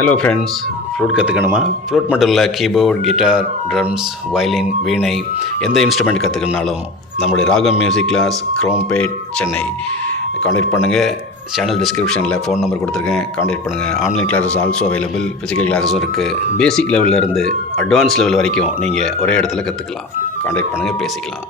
Hello friends, flute கற்றுக்கணுமா? Flute மட்டும் இல்லை, keyboard, guitar, drums, violin, வீணை, எந்த இன்ஸ்ட்ருமெண்ட் கற்றுக்கணுனாலும் நம்மளுடைய ராகம் music class, Chromepet, Chennai. Contact பண்ணுங்கள். சேனல் டிஸ்கிரிப்ஷனில் ஃபோன் நம்பர் கொடுத்துருக்கேன். கான்டாக்ட் பண்ணுங்கள். Online classes also available. Physical கிளாஸஸும் இருக்குது. பேசிக் லெவலில் இருந்து அட்வான்ஸ் லெவல் வரைக்கும் நீங்கள் ஒரே இடத்துல கற்றுக்கலாம். கான்டாக்ட் பண்ணுங்கள், பேசிக்கலாம்.